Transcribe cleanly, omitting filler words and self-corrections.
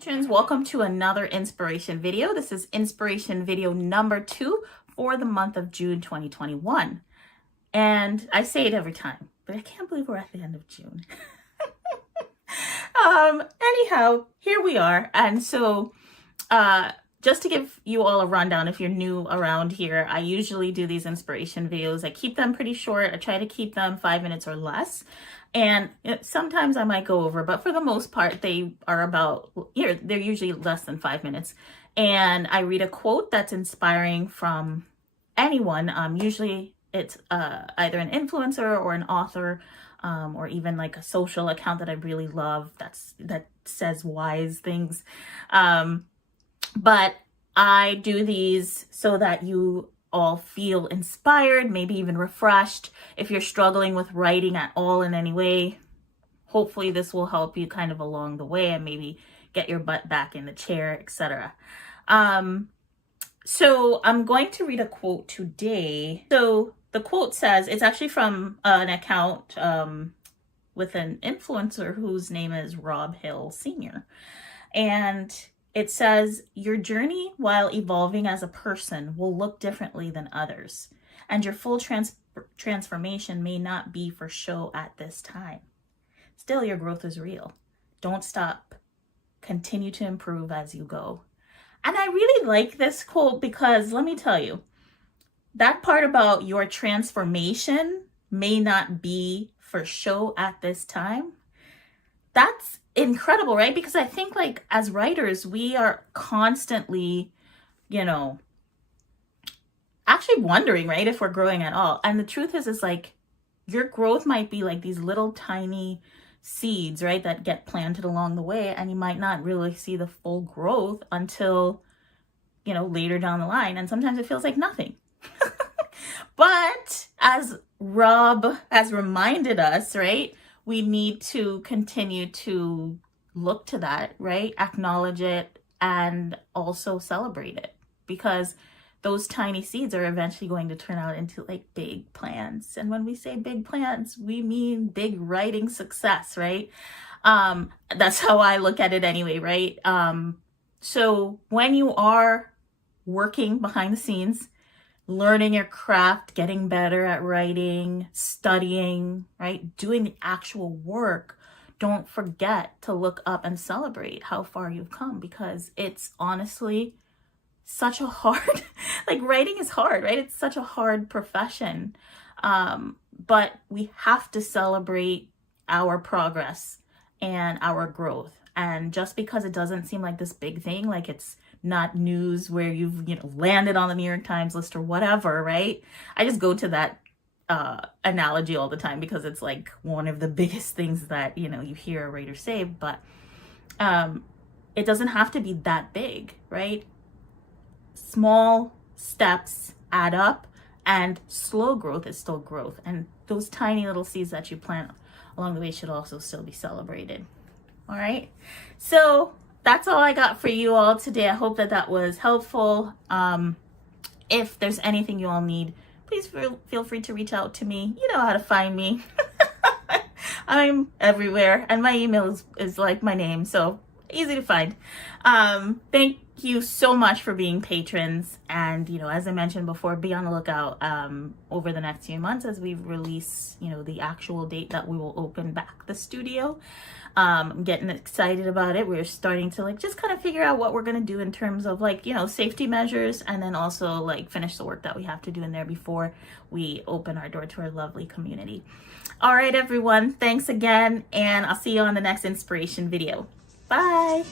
Patrons, welcome to another inspiration video. This is inspiration video number 2 for the month of June 2021. And I say it every time, but I can't believe we're at the end of June. Anyhow, here we are. And so just to give you all a rundown, if you're new around here, I usually do these inspiration videos. I keep them pretty short. I try to keep them 5 minutes or less. And sometimes I might go over, but for the most part, they are about, they're usually less than 5 minutes. And I read a quote that's inspiring from anyone. Usually it's either an influencer or an author, or even like a social account that I really love that says wise things. But I do these so that you all feel inspired, maybe even refreshed. If you're struggling with writing at all in any way, hopefully this will help you kind of along the way and maybe get your butt back in the chair, etc. So I'm going to read a quote today. So the quote says, it's actually from an account with an influencer whose name is Rob Hill Sr. And it says, your journey while evolving as a person will look differently than others, and your full transformation may not be for show at this time. Still, your growth is real. Don't stop. Continue to improve as you go. And I really like this quote because let me tell you, that part about your transformation may not be for show at this time, that's incredible, right? Because I think like as writers, we are constantly, actually wondering, right, if we're growing at all. And the truth is like your growth might be like these little tiny seeds, right, that get planted along the way, and you might not really see the full growth until, later down the line. And sometimes it feels like nothing. But as Rob has reminded us, right, we need to continue to look to that, right? Acknowledge it and also celebrate it, because those tiny seeds are eventually going to turn out into like big plants. And when we say big plants, we mean big writing success, right? That's how I look at it anyway, right? So when you are working behind the scenes, learning your craft, getting better at writing, studying, right? Doing the actual work, don't forget to look up and celebrate how far you've come, because it's honestly such a hard, like writing is hard, right? It's such a hard profession. But we have to celebrate our progress and our growth. And just because it doesn't seem like this big thing, like it's not news where you've, landed on the New York Times list or whatever, right? I just go to that analogy all the time because it's like one of the biggest things that, you hear a writer say, but it doesn't have to be that big, right? Small steps add up, and slow growth is still growth. And those tiny little seeds that you plant along the way should also still be celebrated. All right. So that's all I got for you all today. I hope that was helpful. If there's anything you all need, please feel free to reach out to me. You know how to find me. I'm everywhere, and my email is like my name, so easy to find. Thank you so much for being patrons. And, as I mentioned before, be on the lookout over the next few months as we release, the actual date that we will open back the studio. I'm getting excited about it. We're starting to just kind of figure out what we're going to do in terms of safety measures, and then also finish the work that we have to do in there before we open our door to our lovely community. All right, everyone. Thanks again. And I'll see you on the next inspiration video. Bye.